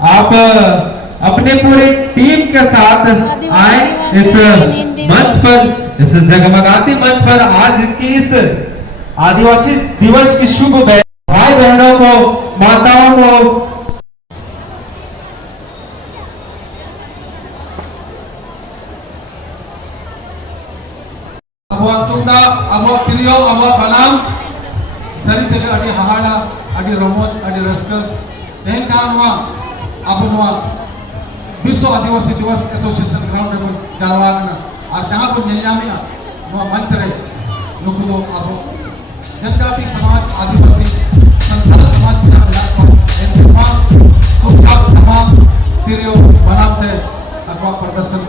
आप अपने पूरी टीम के साथ आए इस मंच पर, इस जगमगाती मंच पर आज की इस आदिवासी दिवस की शुभ भाई बहनों को, माताओं को tunda abo trio abo balam sari tege adi hahala adi romoj adi raska tehen kanwa abo noa Biswa Adivasi Divas Association ground abo jalwana ar jahan par nilyami noa manch rahe nukudo abo जनजाति समाज आदिवासी संथाल समाज के इलाकों इन तमाम को तमाम तिरियो बनाते अगवा प्रदर्शन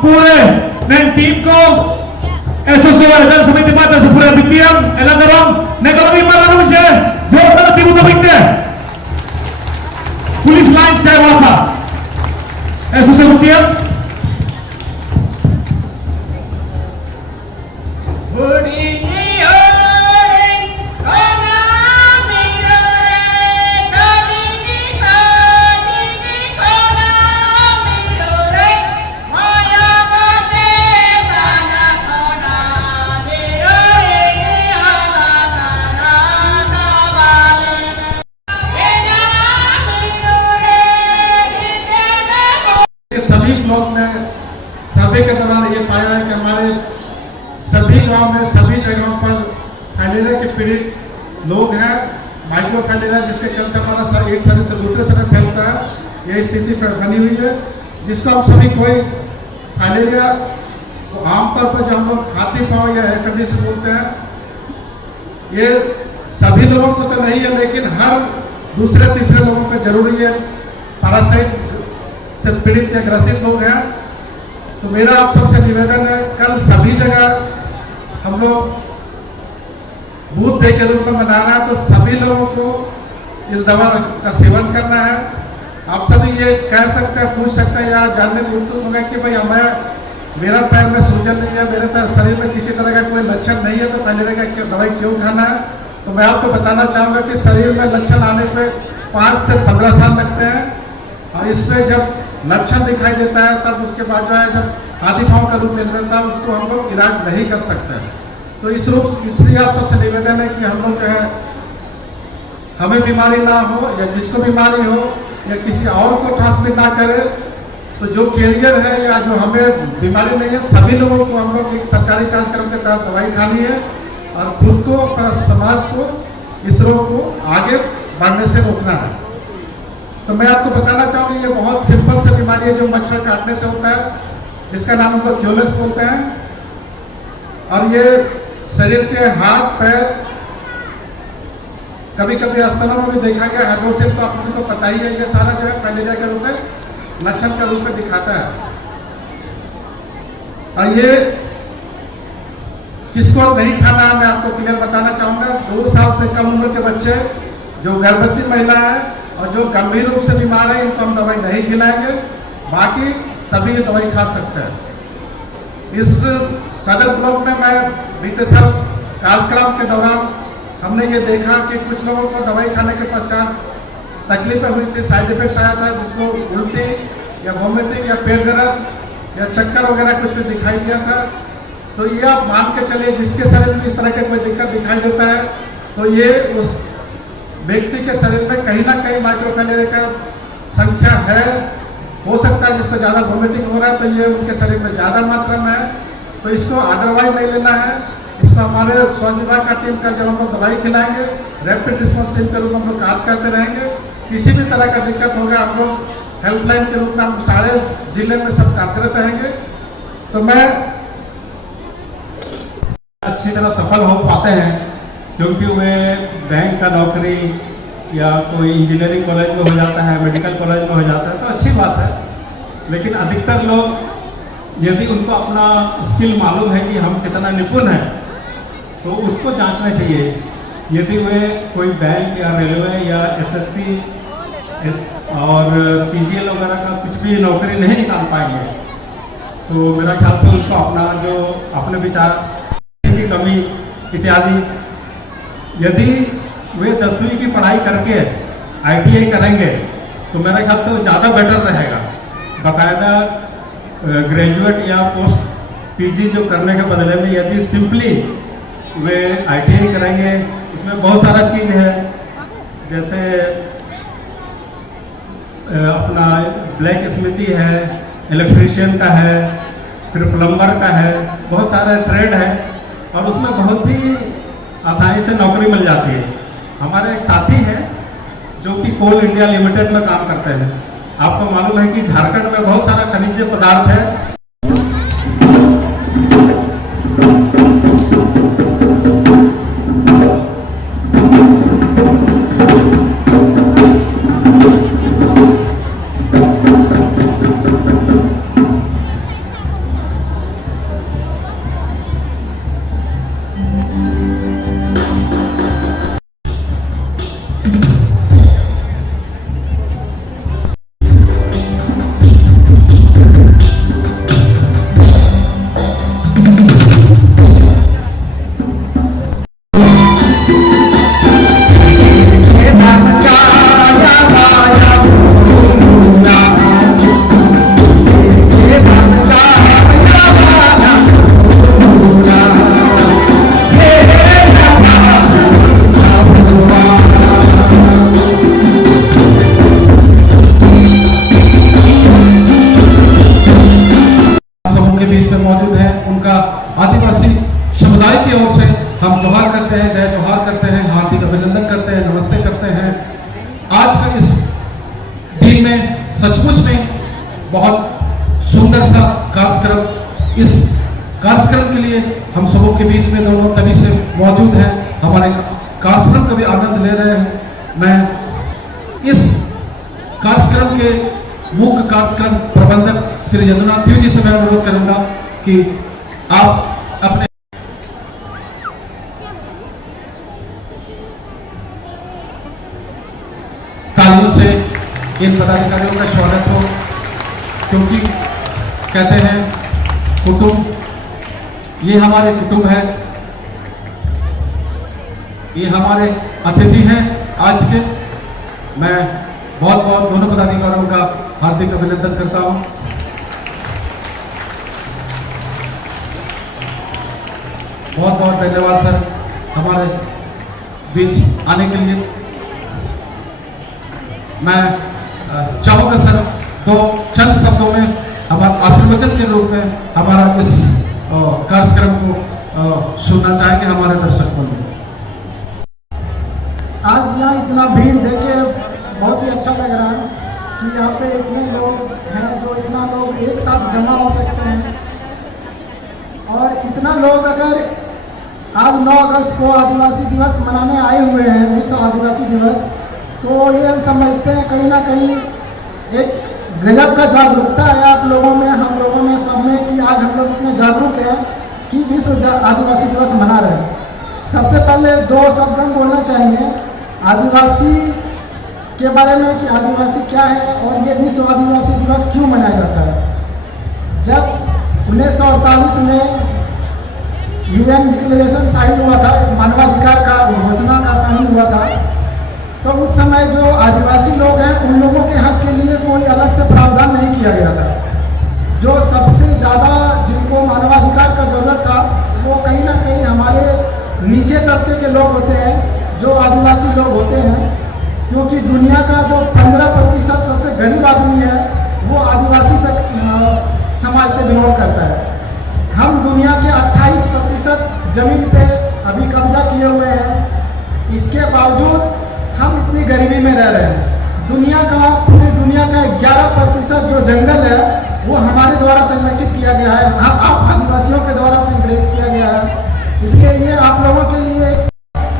पूरे टीम को एसोसिएशन समिति pada sepura bitiam elang dorong negarong imaran bisa jawab pada tim untuk binte pulis lain cewasa esoso bitiam सभी ब्लॉक में सर्वे के दौरान ये पाया है कि हमारे सभी गांव में सभी जगहों पर फाइलेरिया के पीड़ित लोग हैं, माइक्रो फाइलेरिया जिसके चलते हमारा सर एक शरीर से दूसरे शरीर फैलता है। यह स्थिति बनी हुई है जिसको हम सभी कोई फाइलेरिया को आमतौर पर जो हम लोग हाथी पाँव या एफएमडी से बोलते हैं, ये सभी लोगों को तो नहीं है लेकिन हर दूसरे तीसरे लोगों को जरूरी है। पैरासाइट से पीड़ित या ग्रसित लोग हैं, तो मेरा आप सबसे निवेदन है कल सभी जगह हम लोग बूथ डे के रूप में मनाना है, तो सभी लोगों को इस दवा का सेवन करना है। आप सभी ये कह सकते हैं, पूछ सकते हैं या जानने को उत्सुक होंगे कि भाई हमें मेरा पैर में सूजन नहीं है, मेरे शरीर में किसी तरह का कोई लक्षण नहीं है, तो फाइलेरिया का दवाई क्यों खाना है। तो मैं आपको बताना चाहूँगा कि शरीर में लक्षण आने पे 5 से 15 साल लगते हैं और इसमें जब लक्षण दिखाई देता है तब उसके बाद जो है जब हाथी पाँव का रूप ले लेता है उसको हम लोग इलाज नहीं कर सकते। तो इस रूप इसलिए आप सबसे निवेदन है कि हम लोग जो है हमें बीमारी ना हो या जिसको बीमारी हो या किसी और को ट्रांसमिट ना करे, तो जो कैरियर है या जो हमें बीमारी नहीं है सभी लोगों को हम लोग एक सरकारी कार्यक्रम के तहत दवाई खानी है और खुद को समाज को इस रोग को आगे बढ़ने से रोकना है। तो मैं आपको बताना चाहूँगी ये बहुत सिंपल से बीमारी है जो मच्छर काटने से होता है, जिसका नाम हम लोग क्यूलेक्स बोलते हैं। और ये शरीर के हाथ पैर कभी कभी स्तनों में भी देखा गया हाइड्रोसिल, तो आप सभी को पता ही है। ये सारा जो है फाइलेरिया के रूप में लक्षण के रूप में दिखाता है। और ये किसको नहीं खाना है मैं आपको क्लियर बताना चाहूँगा। 2 साल से कम उम्र के बच्चे, जो गर्भवती महिला है और जो गंभीर रूप से बीमार है, इनको हम दवाई नहीं खिलाएंगे, बाकी सभी ये दवाई खा सकते हैं। इस सदर ब्लॉक में मैं बीते साल कार्यक्रम के दौरान हमने ये देखा कि कुछ लोगों को दवाई खाने के पश्चात तकलीफें हुई थी, साइड इफेक्ट्स आया था, जिसको उल्टी या वॉमिटिंग या पेट दर्द या चक्कर वगैरह कुछ भी दिखाई दिया था। तो ये आप मान के चलिए जिसके शरीर में इस तरह का कोई दिक्कत दिखाई देता है तो ये उस व्यक्ति के शरीर में कहीं ना कहीं माइक्रोफैलेरिया का संख्या है, हो सकता है जिसको ज़्यादा वॉमिटिंग हो रहा है तो ये उनके शरीर में ज़्यादा मात्रा में है, तो इसको अदरवाइज नहीं लेना है। इसको हमारे स्वास्थ्य विभाग का टीम का जब हम लोग दवाई खिलाएंगे, रैपिड रिस्पॉन्स टीम के रूप में हम लोग कार्य करते रहेंगे। किसी भी तरह का दिक्कत होगा हम लोग हेल्पलाइन के रूप में हम सारे जिले में सब कार्यरत रहेंगे। तो मैं अच्छी तरह सफल हो पाते हैं क्योंकि वे बैंक का नौकरी या कोई इंजीनियरिंग कॉलेज में हो जाता है, मेडिकल कॉलेज में हो जाता है तो अच्छी बात है, लेकिन अधिकतर लोग यदि उनको अपना स्किल मालूम है कि हम कितना निपुण हैं तो उसको जांचना चाहिए। यदि वे कोई बैंक या रेलवे या एसएससी और सीजीएल वगैरह का कुछ भी नौकरी नहीं निकाल पाएंगे तो मेरा ख्याल से उनको अपना जो अपने विचार की कमी इत्यादि, यदि वे 10वीं की पढ़ाई करके ITI करेंगे तो मेरे ख्याल से वो ज़्यादा बेटर रहेगा। बाकायदा ग्रेजुएट या पोस्ट PG जो करने के बदले में यदि सिंपली वे ITI करेंगे, उसमें बहुत सारा चीज़ है, जैसे अपना ब्लैक स्मिथी है, इलेक्ट्रीशियन का है, फिर प्लम्बर का है, बहुत सारे ट्रेड है और उसमें बहुत ही आसानी से नौकरी मिल जाती है। हमारे एक साथी हैं जो कि कोल इंडिया लिमिटेड में काम करते हैं। आपको मालूम है कि झारखंड में बहुत सारा खनिज पदार्थ है। आदिवासी समुदाय की ओर से हम जोहार करते हैं, जय जोहार करते हैं, हार्दिक अभिनंदन करते हैं, नमस्ते करते हैं। आज का इस दिन में सचमुच में बहुत सुंदर सा कार्यक्रम, इस कार्यक्रम के लिए हम सबों के बीच में दोनों तभी से मौजूद हैं, हमारे कार्यक्रम का भी आनंद ले रहे हैं। मैं इस कार्यक्रम के मुख्य कार्यक्रम प्रबंधक श्री यदुनाथ जी से मैं अनुरोध करूंगा कि आप अपने तालियों से इन पदाधिकारियों का स्वागत हो, क्योंकि कहते हैं कुटुंब, ये हमारे कुटुंब है, ये हमारे अतिथि हैं आज के। मैं बहुत बहुत दोनों पदाधिकारियों का हार्दिक अभिनंदन करता हूं। बहुत बहुत धन्यवाद सर हमारे बीच आने के लिए। मैं चाहूँगा सर तो चंद शब्दों में हमारे आशीर्वचन के रूप में हमारा इस कार्यक्रम को सुनना चाहेंगे हमारे दर्शकों में। आज यहाँ इतना भीड़ देखे बहुत ही अच्छा लग रहा है कि यहाँ पे इतने लोग हैं, जो इतना लोग एक साथ जमा हो सकते हैं। और इतना लोग अगर आज 9 अगस्त को आदिवासी दिवस मनाने आए हुए हैं, विश्व आदिवासी दिवस, तो ये हम समझते हैं कहीं ना कहीं एक गजब का जागरूकता है आप लोगों में, हम लोगों में, सब में, कि आज हम लोग इतने जागरूक हैं कि विश्व आदिवासी दिवस मना रहे हैं। सबसे पहले 2 शब्द हम बोलना चाहेंगे आदिवासी के बारे में कि आदिवासी क्या है और ये विश्व आदिवासी दिवस क्यों मनाया जाता है। जब 1948 में UN डिक्लेरेशन साइन हुआ था, मानवाधिकार का घोषणा का साइन हुआ था, तो उस समय जो आदिवासी लोग हैं उन लोगों के हक के लिए कोई अलग से प्रावधान नहीं किया गया था। जो सबसे ज़्यादा जिनको मानवाधिकार का जरूरत था वो कहीं ना कहीं हमारे नीचे तबके के लोग होते हैं, जो आदिवासी लोग होते हैं। क्योंकि दुनिया का जो 15% सबसे गरीब आदमी है वो आदिवासी समाज से बिलोंग करता है। हम दुनिया के 28% जमीन पे अभी कब्जा किए हुए हैं, इसके बावजूद हम इतनी गरीबी में रह रहे हैं। पूरी दुनिया का 11% जो जंगल है वो हमारे द्वारा संरक्षित किया गया है, आप आदिवासियों के द्वारा संग्रहित किया गया है। इसके लिए आप लोगों के लिए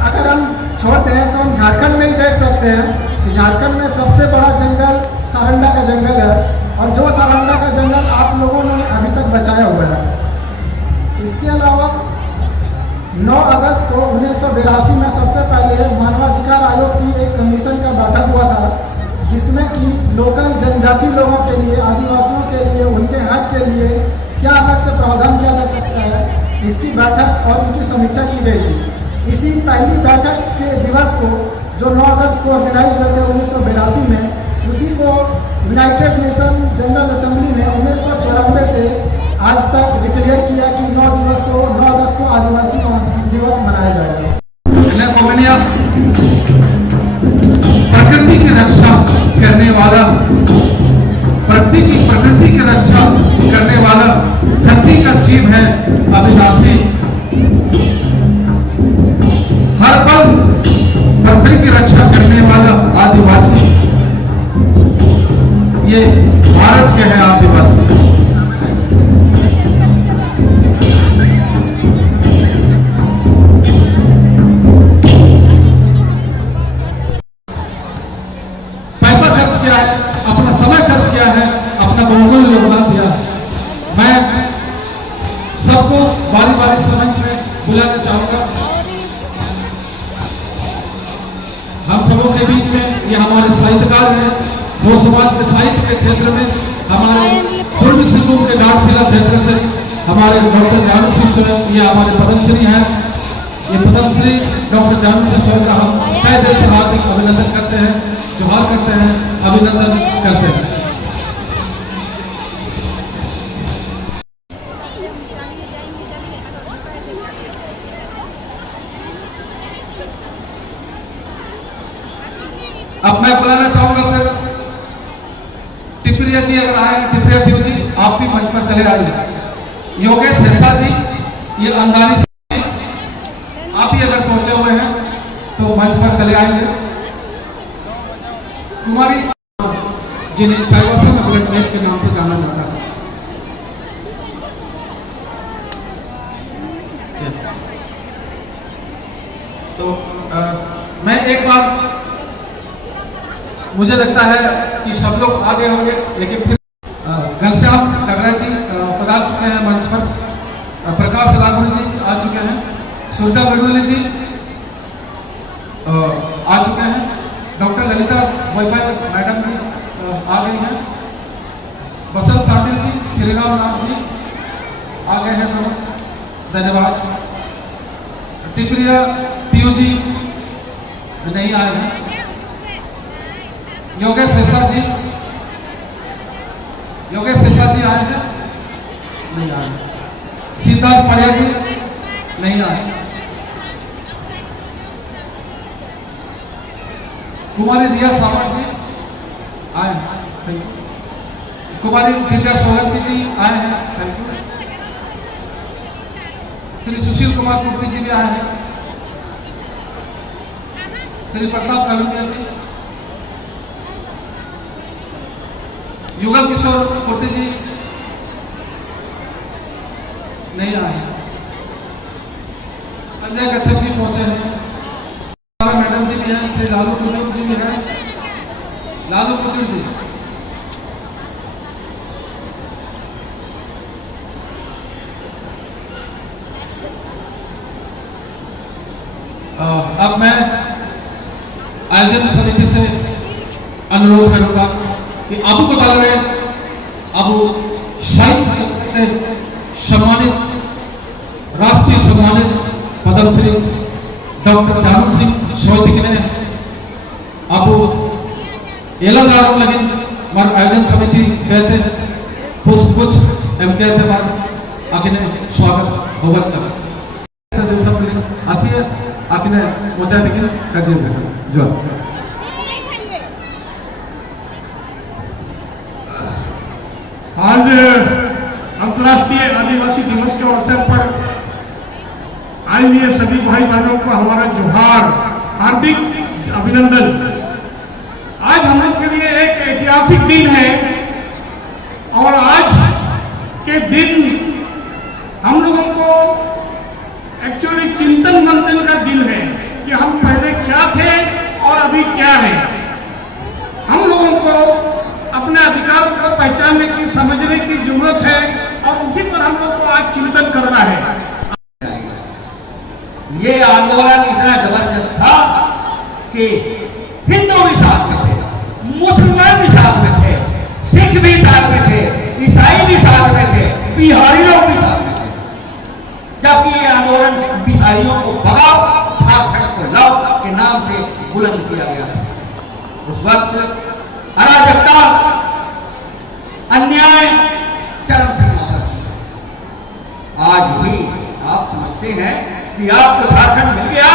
अगर हम छोड़ते हैं तो हम झारखंड में ही देख सकते हैं कि झारखंड में सबसे बड़ा जंगल सारंडा का जंगल है, और जो सारंडा का जंगल आप लोगों ने अभी तक बचाया हुआ है। इसके अलावा 9 अगस्त को 1982 में सबसे पहले मानवाधिकार आयोग की एक कमीशन का बैठक हुआ था, जिसमें कि लोकल जनजाति लोगों के लिए, आदिवासियों के लिए, उनके हक के लिए क्या अलग से प्रावधान किया जा सकता है, इसकी बैठक और उनकी समीक्षा की गई थी। इसी पहली बैठक के दिवस को जो 9 अगस्त को ऑर्गेनाइज हुए थे 1982 में, उसी को यूनाइटेड नेशन जनरल असेंबली ने 1994 से आज तक डिक्लेयर किया कि 9 अगस्त को आदिवासी दिवस मनाया जाएगा। प्रकृति की रक्षा करने वाला, प्रकृति की रक्षा करने वाला धरती का जीव है आदिवासी। हर पल प्रकृति की रक्षा करने वाला आदिवासी, ये भारत के हैं आदिवासी। पैसा खर्च किया है, अपना समय खर्च किया है, अपना बहुमूल्य योगदान दिया है। मैं सबको बारी बारी समझ में बुलाना चाहूंगा। हम सबों के बीच में ये हमारे साहित्यकार हैं, वो समाज के साहित्य के क्षेत्र में हमारे पूर्वी सिंहभूम के घाटशिला क्षेत्र से हमारे डॉक्टर जानू सिंह सोयल, ये हमारे पद्मश्री हैं। ये पद्मश्री डॉक्टर जानू सिंह सोयल का हम तहे दिल से हार्दिक अभिनंदन करते हैं, जोहार करते हैं, अभिनंदन करते हैं। अब मैं बुलाना चाहूंगा फिर टिप्रिया जी, अगर आए टिप्रिया देव जी, आप भी मंच पर चले आइए। योगेश हिरसा जी, ये अंदानी से आप भी अगर पहुंचे हुए हैं तो मंच पर चले आएंगे। कुमारी जिन्हें चाईबासा में बुलेट मैप के नाम से जाना जाता है। तो मैं एक बार, मुझे लगता है कि सब लोग आगे होंगे, लेकिन फिर घनश्याम डगरा जी पधार चुके हैं मंच पर, प्रकाश लाखोरी जी आ चुके हैं, सुरजा बड़ोली जी आ चुके हैं, डॉक्टर ललिता वैपाय मैडम भी आ गई हैं, बसंत साटिल जी, श्रीराम नाथ जी आ गए हैं दोनों, धन्यवाद। टिप्रिया तियो जी नहीं आए हैं। योगेश हिरसा जी, योगेश हिरसा जी आए हैं? नहीं आए। सिद्धार्थ पड़िया जी नहीं आए। कुमारी रिया सावंत जी आए हैं, थैंक यू। कुमारी दिव्या सोलंकी जी आए हैं, थैंक यू। श्री सुशील कुमार कुर्ती जी भी आए हैं। श्री प्रताप कलुंडिया जी, युगल किशोर कुर्ती जी नहीं आए। संजय कच्छप जी पहुंचे हैं, मैडम जी भी हैं, श्री लालू कुजूर जी भी हैं, लालू कुजूर जी। अब मैं आयोजन समिति से अनुरोध करूंगा कि अबू को तालरे अबू साहित्य सम्मानित, राष्ट्रीय सम्मानित पद्मश्री डॉक्टर जानू सिंह सोयल ने अबू एलादारों लगिन मार आयोजन समिति कहते पुष्प एम कहते मार आखिने स्वागत होवत चाहते दिवस आसिया आखिने मोचा दिखिन कजिन जो अंतर्राष्ट्रीय आदिवासी दिवस के अवसर पर आए हुए सभी भाई बहनों को हमारा जोहार, हार्दिक अभिनंदन। आज हम लोग के लिए एक ऐतिहासिक दिन है और आज के दिन हम लोगों को एक्चुअली चिंतन मंथन का दिन है कि हम पहले क्या थे और अभी क्या है। हम लोगों को अपने अधिकारों को पहचानने की, समझने की जरूरत है और उसी पर हम लोग को आज चिंतन करना है। ये आंदोलन इतना जबरदस्त था कि हिंदू भी साथ में थे, मुसलमान भी साथ में थे, सिख भी साथ में थे, ईसाई भी साथ में थे, बिहारी लोग भी साथ में थे। जबकि ये आंदोलन बिहारियों को भगाओ, झारखंड को लाओ के नाम से बुलंद किया गया था। उस वक्त अराजकता, अन्याय चरम सीमा पर थी। आज भी आप समझते हैं कि आपको झारखंड मिल गया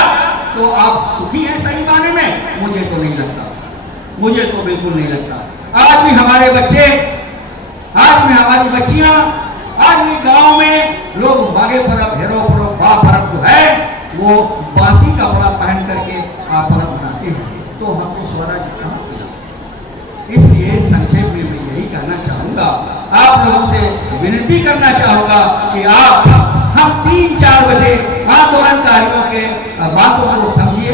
तो आप सुखी हैं सही माने में? मुझे तो नहीं लगता, मुझे तो बिल्कुल नहीं लगता। आज भी हमारे बच्चे, आज भी हमारी बच्चियां, आज भी गांव में लोग माघे पर्व, हेरो पर्व, बा पर्व जो है वो बासी कपड़ा पहन करके पर्व मनाते हैं। तो हमको स्वराज कहां से मिला? इसलिए संक्षेप में मैं यही कहना चाहूंगा, आप लोगों से विनती करना चाहूंगा कि आप हम 3-4 बजे आंदोलनकारियों के बातों को समझिए,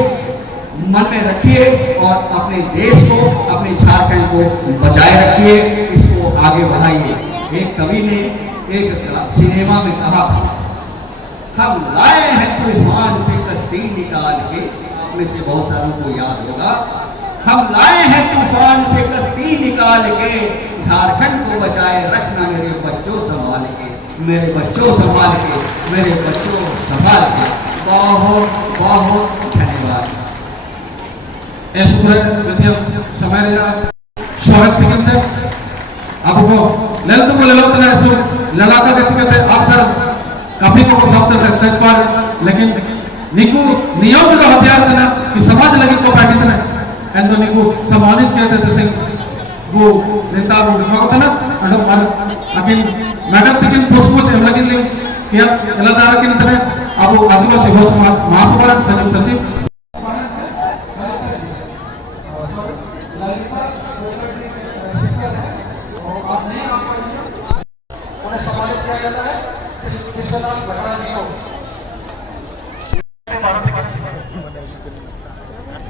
मन में रखिए और अपने देश को, अपने झारखंड को बचाए रखिए, इसको आगे बढ़ाइए। एक कवि ने एक सिनेमा में कहा था, हम लाए हैं तूफान से कश्ती निकाल के। आप में से बहुत सारों को याद होगा, हम लाए हैं तूफान से कश्ती निकाल के, झारखंड को बचाए रखना मेरे बच्चों संभाल के, मेरे बच्चों संभाल के, मेरे बच्चों संभाल के। बहुत बहुत धन्यवाद। समय स्वागत आपको ललित को लड़ाका गच्छते अक्सर काफी को शब्द स्टेज पर, लेकिन निकू नियम का हथियार देना कि समाज लगी को पार्टी देना एंड तो निकू सामाजिक कहते थे वो नेता वो मगतना अकिन मैडम तकिन पुष्पुच हम लगिन ले किया एलादार किन तने अब आदिवासी हो समाज महासभा संयुक्त सचिव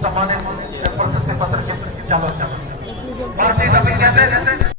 सामान्य प्रोसेस के पत्र के चलो भारतीय कहते हैं